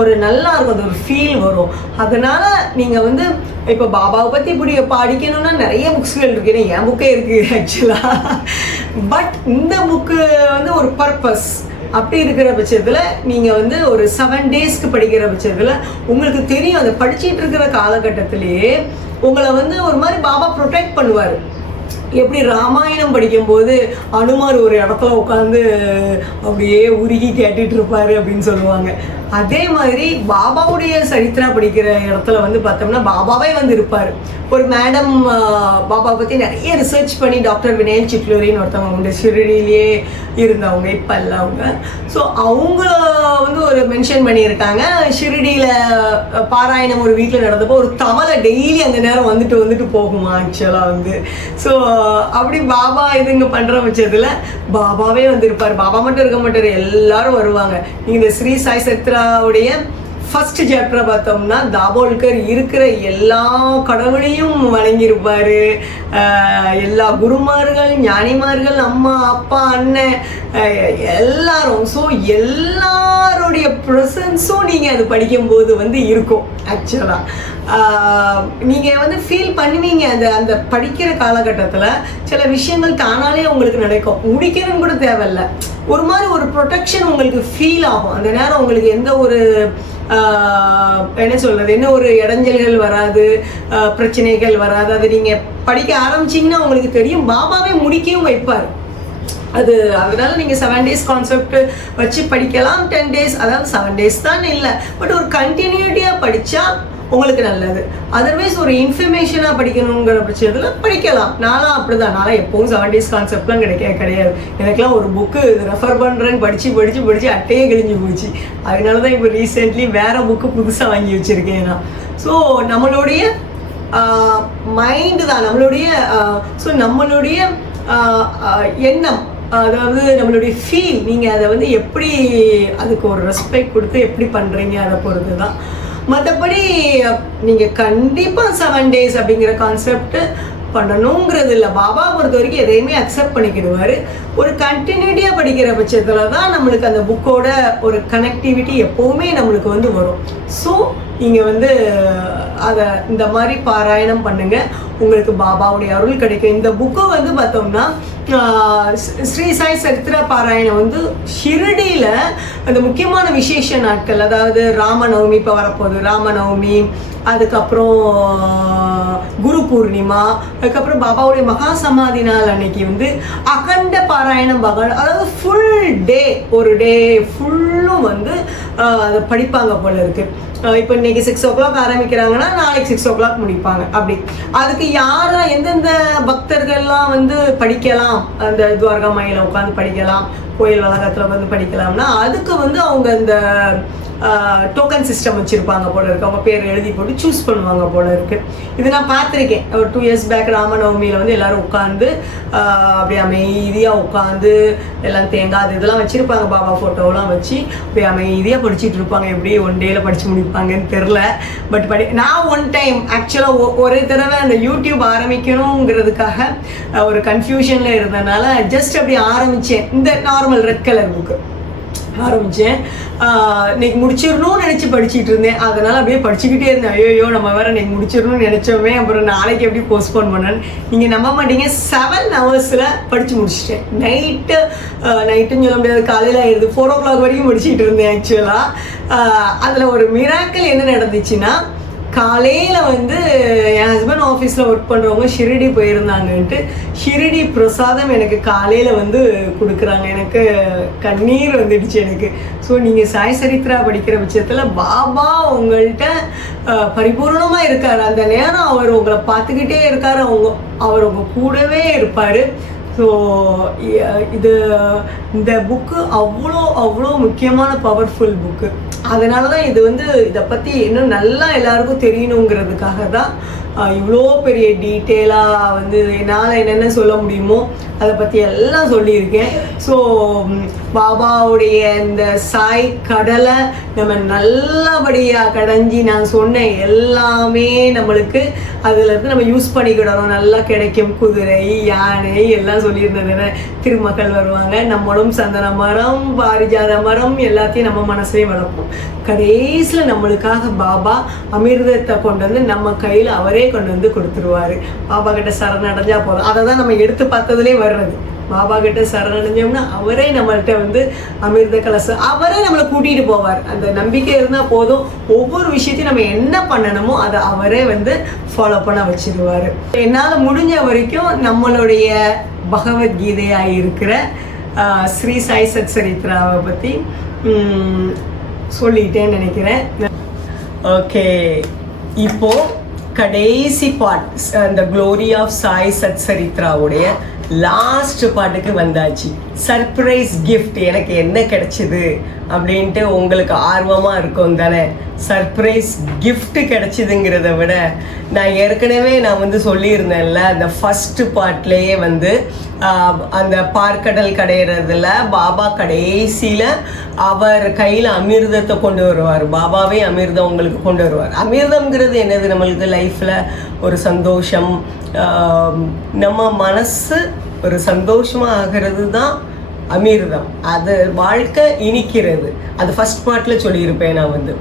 ஒரு நல்லா இருக்கும், அது ஒரு ஃபீல் வரும். அதனால் நீங்கள் வந்து இப்போ பாபாவை பற்றி இப்படி படிக்கணும்னா நிறைய புக்ஸ்கள் இருக்குது. ஏன்னா என் புக்கே இருக்குது ஆக்சுவலாக. பட் இந்த புக்கு வந்து ஒரு பர்பஸ் அப்படி இருக்கிற பட்சத்தில் நீங்கள் வந்து ஒரு 7 daysக்கு படிக்கிற பட்சத்தில் உங்களுக்கு தெரியும். அதை படிச்சுட்டு இருக்கிற காலகட்டத்திலேயே உங்களை வந்து ஒரு மாதிரி பாபா ப்ரொடெக்ட் பண்ணுவார். எப்படி ராமாயணம் படிக்கும்போது அனுமார் ஒரு இடத்துல உட்காந்து அப்படியே உருகி கேட்டுட்டு இருப்பாரு அப்படின்னு சொல்லுவாங்க. அதே மாதிரி பாபாவுடைய சரித்திரா படிக்கிற இடத்துல வந்து பார்த்தோம்னா பாபாவே வந்து இருப்பார். ஒரு மேடம் பாபா பற்றி நிறைய ரிசர்ச் பண்ணி டாக்டர் வினயல் சிட்லூரின்னு ஒருத்தவங்க உண்டு, ஷிரடியிலேயே இருந்தவங்க, இப்போ இல்லவங்க. ஸோ அவங்கள வந்து ஒரு மென்ஷன் பண்ணியிருக்காங்க. ஷிரடியில் பாராயணம் ஒரு வீட்டில் நடந்தப்போ ஒரு தவளை டெய்லி அந்த நேரம் வந்துட்டு போகுமா ஆக்சுவலாக வந்து. ஸோ அப்படி பாபா இதுங்க பண்ணுற பட்சத்தில் பாபாவே வந்திருப்பார். பாபா மட்டும் இருக்க மாட்டார், எல்லாரும் வருவாங்க. இந்த ஸ்ரீ சாய் சத்ராவுடைய ஃபர்ஸ்ட் சாப்டரை பார்த்தோம்னா தாபோல்கர் இருக்கிற எல்லா கடவுளையும் வணங்கியிருப்பார். எல்லா குருமார்கள், ஞானிமார்கள், அம்மா, அப்பா, அண்ணன் எல்லாரும். ஸோ எல்லாருடைய ப்ரெசன்ஸும் நீங்கள் அது படிக்கும்போது வந்து இருக்கும். ஆக்சுவலாக நீங்கள் வந்து ஃபீல் பண்ணுவீங்க. அந்த படிக்கிற காலகட்டத்தில் சில விஷயங்கள் தானாலே உங்களுக்கு நடக்கும். முடிக்கணும்னு கூட தேவையில்லை. ஒரு மாதிரி ஒரு ப்ரொடெக்ஷன் உங்களுக்கு ஃபீல் ஆகும். அந்த நேரம் உங்களுக்கு எந்த ஒரு என்ன சொல்கிறது, என்ன ஒரு இடைஞ்சல்கள் வராது, பிரச்சனைகள் வராது. அது நீங்கள் படிக்க ஆரம்பிச்சிங்கன்னா உங்களுக்கு தெரியும். பாபாவே முடிக்கவும் வைப்பார். அதனால நீங்கள் 7 days கான்செப்ட் வச்சு படிக்கலாம். 10 days, அதாவது 7 days தான் இல்லை, பட் ஒரு கண்டினியூட்டியாக படித்தா உங்களுக்கு நல்லது. அதர்வைஸ் ஒரு இன்ஃபர்மேஷனாக படிக்கணுங்கிற பட்சத்தில் படிக்கலாம். நானும் அப்படி தான். நானும் எப்போவும் 7 days கான்செப்ட்லாம் கிடையாது. எனக்குலாம் ஒரு புக்கு ரெஃபர் பண்ணுறேன்னு படித்து அட்டையே கிழிஞ்சு போச்சு. அதனால தான் இப்போ ரீசெண்ட்லி வேறு புக்கு புதுசாக வாங்கி வச்சுருக்கேன் நான். ஸோ நம்மளுடைய மைண்டு தான் நம்மளுடைய எண்ணம், அதாவது நம்மளுடைய ஃபீல். நீங்கள் அதை வந்து எப்படி அதுக்கு ஒரு ரெஸ்பெக்ட் கொடுத்து எப்படி பண்ணுறீங்க அதை பொறுத்து தான். மற்றபடி நீங்கள் கண்டிப்பாக 7 days அப்படிங்கிற கான்செப்ட் பண்ணணுங்கிறது இல்லை. பாபா பொறுத்த வரைக்கும் எதையுமே அக்செப்ட் பண்ணிக்கிடுவார். ஒரு கண்டினியூட்டியாக படிக்கிற பட்சத்தில் தான் நம்மளுக்கு அந்த புக்கோட ஒரு கனெக்டிவிட்டி எப்போவுமே நம்மளுக்கு வந்து வரும். ஸோ நீங்கள் வந்து அதை இந்த மாதிரி பாராயணம் பண்ணுங்கள், உங்களுக்கு பாபாவுடைய அருள் கிடைக்கும். இந்த புக்கு வந்து பார்த்தோம்னா ஸ்ரீ சாய் சரித்திர பாராயணம் வந்து ஷிரடியில் அந்த முக்கியமான விசேஷ நாட்கள், அதாவது ராமநவமி இப்போ வரப்போகுது, ராமநவமி, அதுக்கப்புறம் குரு பூர்ணிமா, அதுக்கப்புறம் பாபாவுடைய மகா சமாதி நாள் அன்னைக்கு வந்து அகண்ட பாராயணம் அதாவது ஃபுல் டே, ஒரு டே ஃபுல்லும் வந்து அதை படிப்பாங்க போல இருக்குது. இப்போ இன்னைக்கு 6 o'clock ஆரம்பிக்கிறாங்கன்னா நாளைக்கு 6 o'clock முடிப்பாங்க. அப்படி அதுக்கு யாரெல்லாம் எந்தெந்த பக்தர்கள்லாம் வந்து படிக்கலாம், அந்த துவாரகா மாயில உட்காந்து படிக்கலாம், கோயில் வளாகத்தில் உட்காந்து படிக்கலாம்னா அதுக்கு வந்து அவங்க அந்த டோக்கன் சிஸ்டம் வச்சுருப்பாங்க போல இருக்குது. அவங்க பேர் எழுதி போட்டு சூஸ் பண்ணுவாங்க போல இருக்குது. இது நான் பார்த்துருக்கேன். ஒரு 2 years பேக் ராமநவமியில் வந்து எல்லோரும் உட்காந்து அப்படியே அமைதியாக உட்காந்து எல்லாம் தேங்காய் இதெல்லாம் வச்சுருப்பாங்க, பாபா ஃபோட்டோவெலாம் வச்சு அப்படியே அமைதியாக படிச்சுட்டு இருப்பாங்க. எப்படி 1 dayல படித்து முடிப்பாங்கன்னு தெரில. பட் நான் 1 time ஆக்சுவலாக ஒரு தடவை அந்த யூடியூப் ஆரம்பிக்கணுங்கிறதுக்காக ஒரு கன்ஃபியூஷனில் இருந்ததுனால ஜஸ்ட் அப்படி ஆரம்பித்தேன். இந்த நார்மல் ரெட் கலர் புக்கு ஆரம்பித்தேன். இன்னைக்கு முடிச்சிடணும்னு நினச்சி படிச்சுட்டு இருந்தேன். அதனால் அப்படியே படிச்சுக்கிட்டே இருந்தேன். ஐயோ நம்ம வேறு இன்னைக்கு முடிச்சிடணும்னு நினச்சோமே, அப்புறம் நாளைக்கு எப்படி போஸ்ட்போன் பண்ணேன்னு. நீங்கள் நம்ப மாட்டீங்க, 7 hours படித்து முடிச்சிட்டேன். நைட்டுன்னு சொல்ல முடியாது, காலையில் ஆயிடுது. 4 o'clock வரைக்கும் படிச்சுட்டு இருந்தேன். ஆக்சுவலாக அதில் ஒரு மிராக்கிள் என்ன நடந்துச்சுன்னா, காலையில் வந்து என் ஹஸ்பண்ட் ஆஃபீஸில் ஒர்க் பண்ணுறவங்க ஷிரடி போயிருந்தாங்கன்ட்டு ஷிரடி பிரசாதம் எனக்கு காலையில் வந்து கொடுக்குறாங்க. எனக்கு கண்ணீர் வந்துடுச்சு எனக்கு. ஸோ நீங்கள் சாய் சரித்ரா படிக்கிற பட்சத்தில் பாபா உங்கள்கிட்ட பரிபூர்ணமாக இருக்கார். அந்த நேரம் அவர் உங்களை பார்த்துக்கிட்டே இருக்கார், அவர் உங்கள் கூடவே இருப்பார். ஸோ இந்த புக்கு அவ்வளோ முக்கியமான பவர்ஃபுல் புக்கு. அதனால தான் இது வந்து இதை பற்றி இன்னும் நல்லா எல்லாருக்கும் தெரியணுங்கிறதுக்காக தான் இவ்வளோ பெரிய டீட்டெயிலாக வந்து என்னால் என்னென்ன சொல்ல முடியுமோ அதை பற்றி எல்லாம் சொல்லியிருக்கேன். ஸோ பாபாவுடைய இந்த சாய் கடலை நம்ம நல்லபடியாக கடைஞ்சி நான் சொன்ன எல்லாமே நம்மளுக்கு அதிலேருந்து நம்ம யூஸ் பண்ணிக்கிடணும். நல்லா கிடைக்கும். குதிரை, யானை எல்லாம் சொல்லியிருந்தது. திருமக்கள் வருவாங்க, நம்மளும் சந்தன மரம், பாரிஜாத மரம் எல்லாத்தையும் நம்ம மனசுலேயே வளர்ப்போம். கடைசியில் நம்மளுக்காக பாபா அமிர்தத்தை கொண்டு வந்து நம்ம கையில் அவரே கொண்டு வந்து கொடுத்துருவார். பாபா கிட்ட சரணடைஞ்சா போதும். அதை தான் நம்ம எடுத்து பார்த்ததுலேயே வர்றது. பாபா கிட்ட சரணடைஞ்சோம்னா அவரே நம்மள்கிட்ட வந்து அமிர்த கலசம், அவரே நம்மளை கூட்டிகிட்டு போவார். அந்த நம்பிக்கை இருந்தால் போதும். ஒவ்வொரு விஷயத்தையும் நம்ம என்ன பண்ணணுமோ அதை அவரே வந்து ஃபாலோ பண்ண வச்சிருவார். என்னால் முடிஞ்ச வரைக்கும் நம்மளுடைய பகவத்கீதையாக இருக்கிற ஸ்ரீ சாய் சத் சரித்ராவை பற்றி சொல்லிட்டேன்னு நினைக்கிறேன். ஓகே, இப்போது கடைசி பார்ட், அந்த க்ளோரி ஆஃப் சாய் சத் சரித்ராவுடைய லாஸ்ட் பாட்டுக்கு வந்தாச்சு. சர்ப்ரைஸ் கிஃப்ட் எனக்கு என்ன கிடைச்சிது அப்படின்ட்டு உங்களுக்கு ஆர்வமாக இருக்கும் தானே. சர்ப்ரைஸ் கிஃப்ட் கிடைச்சிதுங்கிறத விட நான் ஏற்கனவே வந்து சொல்லியிருந்தேன்ல, அந்த ஃபஸ்ட்டு பார்ட்லேயே வந்து அந்த பார்க்கடல் கடையிறதுல பாபா கடைசியில் அவர் கையில் அமிர்தத்தை கொண்டு வருவார். பாபாவே அமிர்தம் உங்களுக்கு கொண்டு வருவார். அமிர்தம்ங்கிறது என்னது? நம்மளுக்கு லைஃப்பில் ஒரு சந்தோஷம், நம்ம மனசு ஒரு சந்தோஷமாக ஆகிறது தான் அமிர்தம். அது வாழ்க்கை இனிக்கிறது. அது ஃபஸ்ட் பார்ட்டில் சொல்லியிருப்பேன். நான் வந்து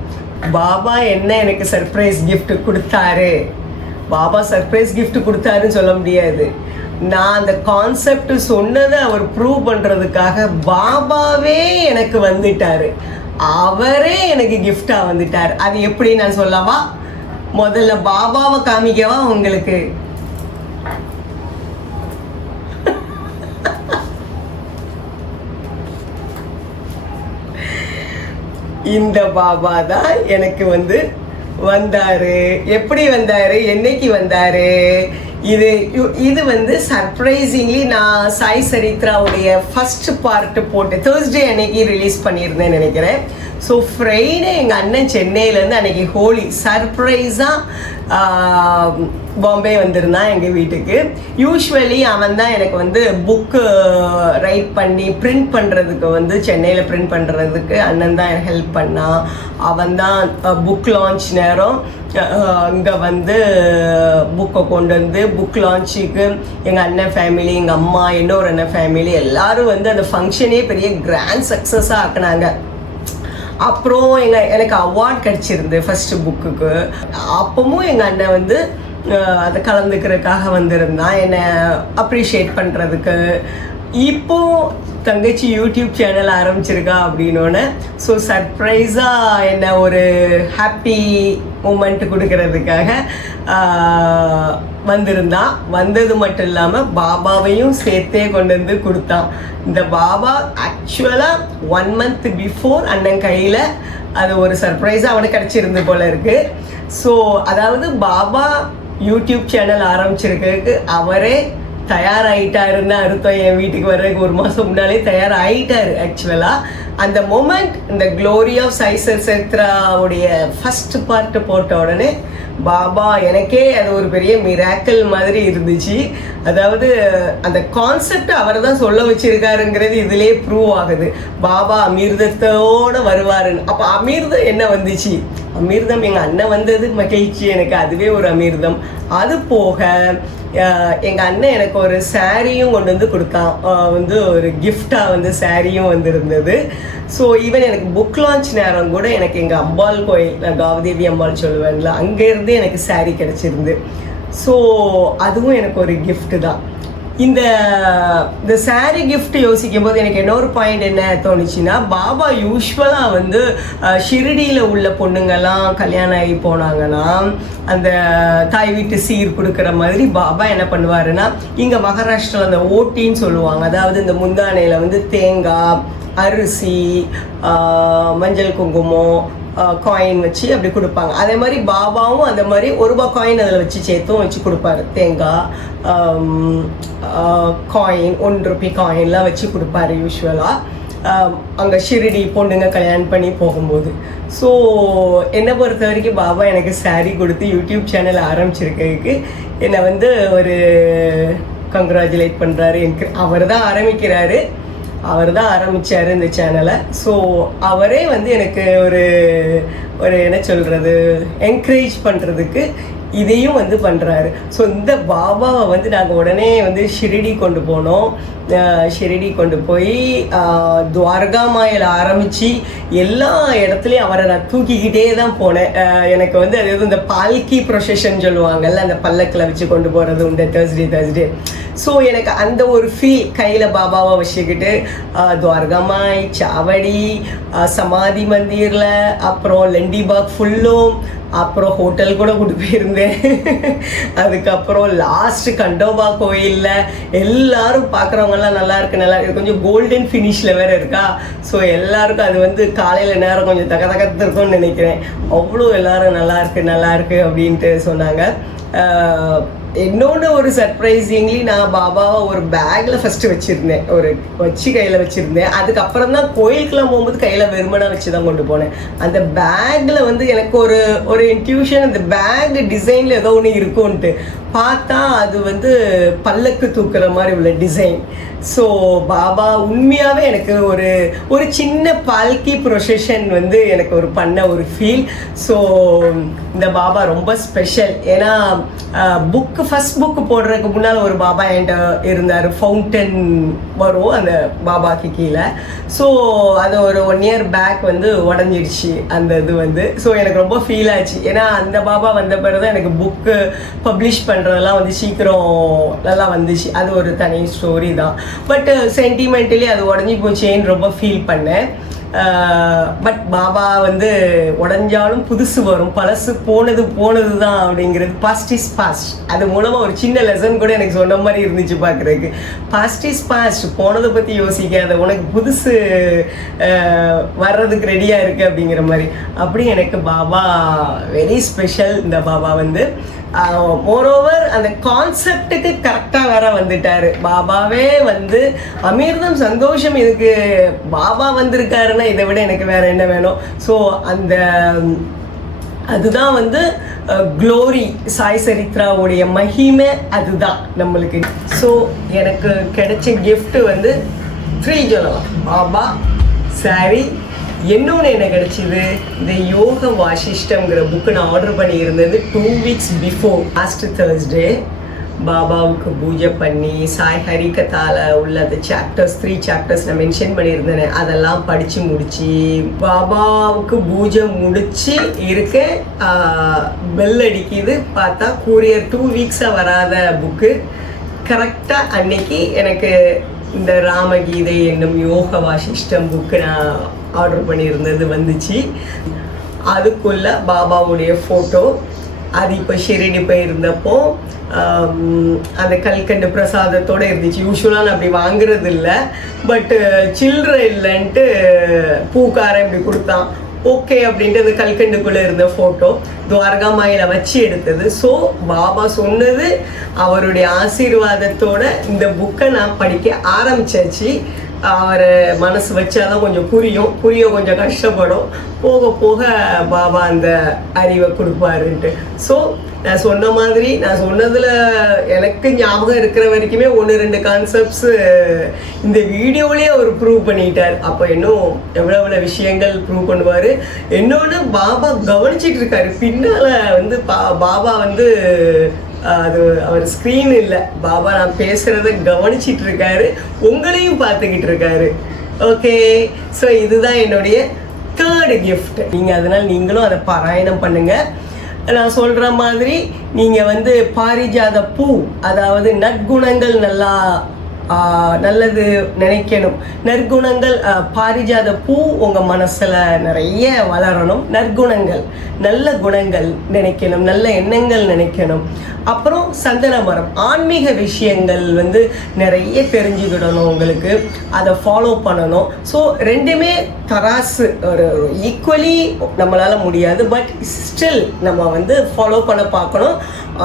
பாபா என்ன எனக்கு சர்ப்ரைஸ் கிஃப்ட் கொடுத்தாரு, பாபா சர்ப்ரைஸ் கிஃப்ட் கொடுத்தாருன்னு சொல்ல முடியாது. நான் அந்த கான்செப்ட் சொன்னதை அவர் ப்ரூவ் பண்ணுறதுக்காக பாபாவே எனக்கு வந்துட்டார். அவரே எனக்கு கிஃப்டாக வந்துட்டார். அது எப்படி நான் சொல்லவா? முதல்ல பாபாவை காமிக்கவா உங்களுக்கு? இந்த பாபா தான் எனக்கு வந்து வந்தாரு. எப்படி வந்தாரு, என்னைக்கு வந்தாரு? இது வந்து சர்ப்ரைசிங்லி நான் சாய் சரித்ராவுடைய ஃபர்ஸ்ட் பார்ட் போட்டு தேர்ஸ்டே அன்னைக்கு ரிலீஸ் பண்ணியிருந்தேன்னு நினைக்கிறேன். ஸோ ஃப்ரைடே எங்கள் அண்ணன் சென்னையிலேருந்து அன்னைக்கு ஹோலி சர்ப்ரைஸாக பாம்பே வந்திருந்தான் எங்கள் வீட்டுக்கு. யூஸ்வலி அவன் தான் எனக்கு வந்து புக்கு ரைட் பண்ணி பிரிண்ட் பண்ணுறதுக்கு வந்து சென்னையில் பிரிண்ட் பண்ணுறதுக்கு அண்ணன் தான் எனக்கு ஹெல்ப் பண்ணான். அவன் தான் புக் லான்ச் நேரம் இங்கே வந்து புக்கை கொண்டு வந்து புக் லான்ச்சுக்கு எங்கள் அண்ணன் ஃபேமிலி, எங்கள் அம்மா, இன்னொரு அண்ணன் ஃபேமிலி எல்லோரும் வந்து அந்த ஃபங்க்ஷனே பெரிய கிராண்ட் சக்ஸஸாக ஆக்குனாங்க. அப்புறம் எனக்கு அவார்ட் கிடச்சிருந்து ஃபஸ்ட்டு புக்குக்கு. அப்பவும் எங்கள் அண்ணன் வந்து அதை கலந்துக்கிறதுக்காக வந்திருந்தான், என்னை அப்ரிஷியேட் பண்ணுறதுக்கு. இப்போது தங்கச்சி யூடியூப் சேனல் ஆரம்பிச்சிருக்கா அப்படின்னோடனே ஸோ சர்ப்ரைஸாக என்ன ஒரு ஹாப்பி மூமெண்ட் கொடுக்கறதுக்காக வந்திருந்தான். வந்தது மட்டும் இல்லாமல் பாபாவையும் சேர்த்தே கொண்டு வந்து கொடுத்தான். இந்த பாபா ஆக்சுவலாக 1 month பிஃபோர் அண்ணன் கையில் அது ஒரு சர்ப்ரைஸாக அவனுக்கு கிடச்சிருந்து போல இருக்குது. ஸோ அதாவது பாபா யூடியூப் சேனல் ஆரம்பிச்சிருக்கிறதுக்கு அவரே தயாராகிட்டாருன்னு அர்த்தம். என் வீட்டுக்கு வர்றதுக்கு 1 மாதம் முன்னாலே தயாராகிட்டாரு. ஆக்சுவலாக அந்த மொமெண்ட், இந்த க்ளோரி ஆஃப் சாய் சரித்ராவுடைய ஃபஸ்ட் பார்ட்டு போட்ட உடனே பாபா எனக்கே அது ஒரு பெரிய மிராக்கிள் மாதிரி இருந்துச்சு. அதாவது அந்த கான்செப்ட் அவர் தான் சொல்ல வச்சிருக்காருங்கிறது இதிலே ப்ரூவ் ஆகுது. பாபா அமிர்தத்தோடு வருவாருன்னு. அப்போ அமிர்தம் என்ன வந்துச்சு? அமிர்தம் எங்கள் அண்ணன் வந்தது மகிழ்ச்சி எனக்கு, அதுவே ஒரு அமிர்தம். அது போக எங்கள் அண்ணன் எனக்கு ஒரு சாரியும் கொண்டு வந்து கொடுத்தான். வந்து ஒரு கிஃப்டாக வந்து சாரியும் வந்துருந்தது. ஸோ ஈவன் எனக்கு புக் லான்ச் நேரம் கூட எனக்கு எங்கள் அம்பாள் கோயில், நான் காவதேவி அம்பாள் சொல்லுவேன்ல, அங்கேருந்து எனக்கு சாரி கிடச்சிருந்து. ஸோ அதுவும் எனக்கு ஒரு கிஃப்ட்டு தான். இந்த சாரீ கிஃப்ட் யோசிக்கும் போது எனக்கு இன்னொரு பாயிண்ட் என்ன தோணுச்சுன்னா, பாபா யூஸ்வலாக வந்து ஷிரடியில் உள்ள பொண்ணுங்கள்லாம் கல்யாணம் ஆகி போனாங்கன்னா அந்த தாய் வீட்டு சீர் கொடுக்குற மாதிரி பாபா என்ன பண்ணுவாருன்னா, இங்கே மகாராஷ்டிராவில் அந்த ஓட்டின்னு சொல்லுவாங்க, அதாவது இந்த முந்தானையில் வந்து தேங்காய், அரிசி, மஞ்சள் குங்குமம், காயின் வச்சு அப்படி கொடுப்பாங்க. அதே மாதிரி பாபாவும் அந்த மாதிரி ₹1 காயின் அதில் வச்சு சேர்த்தும் வச்சு கொடுப்பாரு. தேங்காய், காயின், ₹1 காயின்லாம் வச்சு கொடுப்பாரு யூஸ்வலாக அங்கே ஷிரடி பொண்ணுங்க கல்யாணம் பண்ணி போகும்போது. ஸோ என்னை பொறுத்த வரைக்கும் பாபா எனக்கு சாரீ கொடுத்து யூடியூப் சேனல் ஆரம்பிச்சிருக்கிறதுக்கு என்னை வந்து ஒரு கங்க்ராச்சுலேட் பண்ணுறாரு. எனக்கு அவர் தான் ஆரம்பிக்கிறாரு, அவர் தான் ஆரம்பித்தார் இந்த சேனலை. ஸோ அவரே வந்து எனக்கு ஒரு என்ன சொல்கிறது, என்கரேஜ் பண்ணுறதுக்கு இதையும் வந்து பண்ணுறாரு. ஸோ இந்த பாபாவை வந்து நாங்கள் உடனே வந்து ஷிரடி கொண்டு போனோம். ஷிரடி கொண்டு போய் துவாரகா மாயில் ஆரம்பித்து எல்லா இடத்துலையும் அவரை நான் தூக்கிக்கிட்டே தான் போனேன். எனக்கு வந்து அது இந்த பால்கி ப்ரொசஷன் சொல்லுவாங்கல்ல, அந்த பல்லக்கில் வச்சு கொண்டு போகிறது உண்டு தேர்ஸ்டே. ஸோ எனக்கு அந்த ஒரு ஃபீல், கையில் பாபாவை வச்சுக்கிட்டு துவாரகா மாய், சாவடி, சமாதி மந்திரில், அப்புறம் லண்டிபாக் ஃபுல்லும், அப்புறம் ஹோட்டல் கூட கூட்டு போயிருந்தேன். அதுக்கப்புறம் லாஸ்ட் கண்டோபா கோயிலில் எல்லாரும் பார்க்குறவங்கலாம் நல்லா இருக்கு, கொஞ்சம் கோல்டன் ஃபினிஷில் வேறு இருக்கா. ஸோ எல்லாருக்கும் அது வந்து காலையில் நேரம் கொஞ்சம் தகத்திருக்கும்னு நினைக்கிறேன். அவ்வளோ எல்லாரும் நல்லா இருக்கு அப்படின்ட்டு சொன்னாங்க. இன்னொன்று ஒரு சர்ப்ரைசிங்லி நான் பாபாவை ஒரு பேக்கில் ஃபஸ்ட்டு வச்சுருந்தேன், கையில் வச்சுருந்தேன். அதுக்கப்புறம் தான் கோயிலுக்கெல்லாம் போகும்போது கையில் வெறுமனாக வச்சு தான் கொண்டு போனேன். அந்த பேக்கில் வந்து எனக்கு ஒரு இன்ட்யூஷன், அந்த பேக் டிசைனில் ஏதோ ஒன்று இருக்கும்ன்ட்டு பார்த்தா அது வந்து பல்லக்கு தூக்குற மாதிரி உள்ள டிசைன். ஸோ பாபா உண்மையாகவே எனக்கு ஒரு சின்ன பால்கி ப்ரொசெஷன் வந்து எனக்கு பண்ண ஒரு ஃபீல். ஸோ இந்த பாபா ரொம்ப ஸ்பெஷல். ஏன்னா ஃபஸ்ட் புக்கு போடுறதுக்கு முன்னால் ஒரு பாபா என்கிட்ட இருந்தார், ஃபவுண்டன் வரும் அந்த பாபாக்கு கீழே. ஸோ அது ஒரு 1 year பேக் வந்து உடஞ்சிடுச்சு அந்த இது வந்து. ஸோ எனக்கு ரொம்ப ஃபீல் ஆச்சு. ஏன்னா அந்த பாபா வந்த பிறகு தான் எனக்கு புக்கு பப்ளிஷ் பண்ணுறதெல்லாம் வந்து சீக்கிரம் நல்லா வந்துச்சு. அது ஒரு தனி ஸ்டோரி தான். பட் சென்டிமெண்டலி அது உடஞ்சி போச்சேன்னு ரொம்ப ஃபீல் பண்ணேன். பட் பாபா வந்து உடஞ்சாலும் புதுசு வரும், பழசு போனது தான் அப்படிங்கிறது. Past is past. அது மூலமாக ஒரு சின்ன லெசன் கூட எனக்கு சொன்ன மாதிரி இருந்துச்சு பார்க்குறதுக்கு. பாஸ்ட் இஸ் பாஸ்ட், போனதை பற்றி யோசிக்காத, உனக்கு புதுசு வர்றதுக்கு ரெடியாக இருக்குது அப்படிங்கிற மாதிரி. அப்படி எனக்கு பாபா வெரி ஸ்பெஷல். இந்த பாபா வந்து மோரோவர் அந்த கான்செப்டுக்கு கரெக்டாக வேற வந்துட்டாரு. பாபாவே வந்து அமிர்தம் சந்தோஷம், இதுக்கு பாபா வந்திருக்காருன்னா இதை விட எனக்கு வேற என்ன வேணும். ஸோ அதுதான் வந்து க்ளோரி, சாய் சரித்ராவுடைய மகிமை அதுதான் நம்மளுக்கு. ஸோ எனக்கு கிடைச்ச கிஃப்ட் வந்து 3 சொல்லலாம். பாபா, சாரி, இன்னொன்று என்ன கிடைச்சிது, இந்த யோக வாசிஷ்டம்ங்கிற புக்கு நான் ஆர்டர் பண்ணியிருந்தது 2 weeks பிஃபோர். லாஸ்ட் Thursday பாபாவுக்கு பூஜை பண்ணி சாய் ஹரிகதால உள்ள அந்த 3 chapters நான் மென்ஷன் பண்ணியிருந்தேன், அதெல்லாம் படித்து முடித்து பாபாவுக்கு பூஜை முடித்து இருக்க பெல் அடிக்குது. பார்த்தா கூரியர் 2 weeks வராத புக்கு கரெக்டாக அன்னைக்கு எனக்கு இந்த ராமகீதை என்னும் யோக வாசிஷ்டம் புக்கு நான் ஆர்டர் பண்ணியிருந்தது வந்துச்சு. அதுக்குள்ள பாபாவுடைய ஃபோட்டோ. அது இப்போ ஷிரடி போயிருந்தப்போ அந்த கல்கண்டு பிரசாதத்தோடு இருந்துச்சு. யூஸ்வலாக நான் அப்படி வாங்குறது இல்லை, பட்டு சில்லற இல்லைன்ட்டு பூக்காரன் இப்படி கொடுத்தான். ஓகே அப்படின்ட்டு அந்த கல்கண்டுக்குள்ளே இருந்த ஃபோட்டோ துவாரகா மாயில் வச்சு எடுத்தது. ஸோ பாபா சொன்னது அவருடைய ஆசீர்வாதத்தோட இந்த புக்கை நான் படிக்க ஆரம்பிச்சாச்சு. அவர் மனசு வச்சாதான் கொஞ்சம் புரிய கொஞ்சம் கஷ்டப்படும், போக போக பாபா அந்த அறிவை கொடுப்பாருன்ட்டு. ஸோ நான் சொன்ன மாதிரி, நான் சொன்னதில் எனக்கு ஞாபகம் இருக்கிற வரைக்குமே 1-2 கான்செப்ட்ஸு இந்த வீடியோவிலே அவர் ப்ரூவ் பண்ணிட்டார். அப்போ இன்னும் எவ்வளோ விஷயங்கள் ப்ரூவ் பண்ணுவார். இன்னொன்று பாபா கவனிச்சிட்டு இருக்காரு பின்னால் வந்து. பாபா வந்து அது அவர் ஸ்க்ரீன் இல்லை, பாபா நான் பேசுகிறத கவனிச்சிட்டு இருக்காரு, உங்களையும் பார்த்துக்கிட்டு இருக்காரு. ஓகே, ஸோ இதுதான் என்னுடைய 3rd gift. அதனால் நீங்களும் அதை பாராயணம் பண்ணுங்கள். நான் சொல்கிற மாதிரி நீங்கள் வந்து பாரிஜாத பூ, அதாவது நற்குணங்கள் நல்லது நினைக்கணும். நற்குணங்கள், பாரிஜாத பூ உங்கள் மனசில் நிறைய வளரணும். நற்குணங்கள், நல்ல குணங்கள் நினைக்கணும், நல்ல எண்ணங்கள் நினைக்கணும். அப்புறம் சந்தன மரம், ஆன்மீக விஷயங்கள் வந்து நிறைய தெரிஞ்சுக்கிடணும் உங்களுக்கு, அதை ஃபாலோ பண்ணணும். ஸோ ரெண்டுமே தராசு, ஒரு ஈக்குவலி நம்மளால் முடியாது, பட் ஸ்டில் நம்ம வந்து ஃபாலோ பண்ண பார்க்கணும்.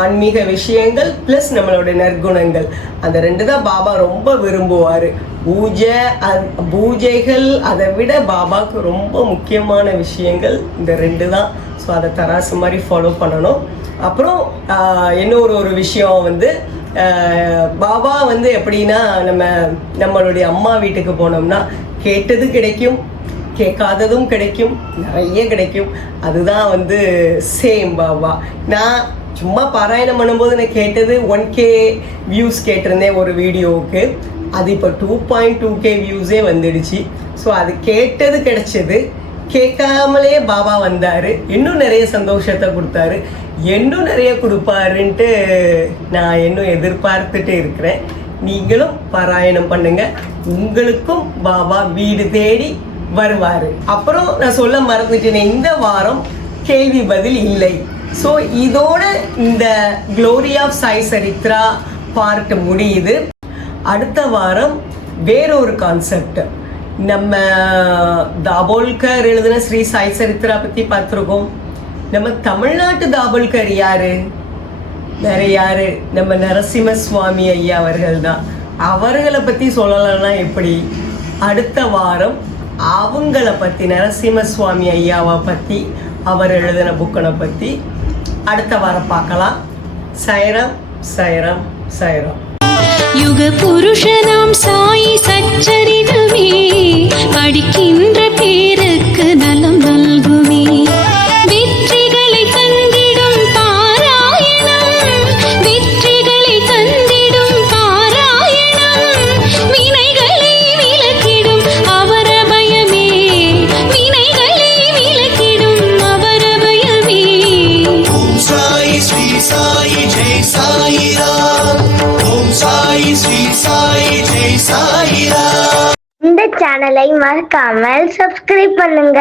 ஆன்மீக விஷயங்கள் ப்ளஸ் நம்மளோட நற்குணங்கள், அந்த 2 தான் பாபா ரொம்ப விரும்புவார். பூஜைகள் அதை விட பாபாவுக்கு ரொம்ப முக்கியமான விஷயங்கள் இந்த 2 தான். ஸோ அதை தராசு மாதிரி ஃபாலோ பண்ணணும். அப்புறம் இன்னொரு விஷயம் வந்து, பாபா வந்து எப்படின்னா, நம்மளுடைய அம்மா வீட்டுக்கு போனோம்னா கேட்டது கிடைக்கும், கேட்காததும் கிடைக்கும், நிறைய கிடைக்கும். அதுதான் வந்து சேம் பாபா. நான் சும்மா பாராயணம் பண்ணும்போது நான் கேட்டது 1K வியூஸ் கேட்டிருந்தேன் ஒரு வீடியோவுக்கு. அது இப்போ 2.2K வியூஸே வந்துடுச்சு. ஸோ அது கேட்டது கிடைச்சது, கேட்காமலே பாபா வந்தார், இன்னும் நிறைய சந்தோஷத்தை கொடுத்தாரு, இன்னும் நிறைய கொடுப்பாருன்ட்டு நான் இன்னும் எதிர்பார்த்துட்டு இருக்கிறேன். நீங்களும் பாராயணம் பண்ணுங்க, உங்களுக்கும் பாபா வீடு தேடி வருவார். அப்புறம் நான் சொல்ல மறந்துட்டேன், இந்த வாரம் கேள்வி பதில் இல்லை. ஸோ இதோட இந்த glory of Sai Charitra part முடியுது. அடுத்த வாரம் வேறொரு கான்செப்ட். நம்ம தாபோல்கர் எழுதின ஸ்ரீ சாய் சரித்ரா பற்றி பார்த்துருக்கோம். நம்ம தமிழ்நாட்டு தாபோல்கர் யாரு? வேற யாரு, நம்ம நரசிம்ம சுவாமி ஐயா அவர்கள் தான். அவர்களை பற்றி சொல்லலைன்னா எப்படி? அடுத்த வாரம் அவங்கள பற்றி, நரசிம்ம சுவாமி ஐயாவை பற்றி, அவர் எழுதின புக்கனை பற்றி அடுத்த வாரம் பார்க்கலாம். சைரம் சைரம் சைரம். யுக புருஷனாம் சாயி சச்சரிதமே படிக்கின்ற பேருக்கு நலம் நல்குமே. வெற்றிகளை தந்திடும் பாராயணம், வெற்றிகளை தந்திடும் பாராயணம். வினைகளை விலக்கிடும் அவர பயமே, வினைகளை விலக்கிடும் அவர பயமே. ஓம் சாயி ஸ்ரீ சாயி ஜெய் சாயிராம். ஓம் சாயி ஸ்ரீ சாயி ஜெய் சாயிராம். இந்த சேனலை மறக்காமல் சப்ஸ்கிரைப் பண்ணுங்க.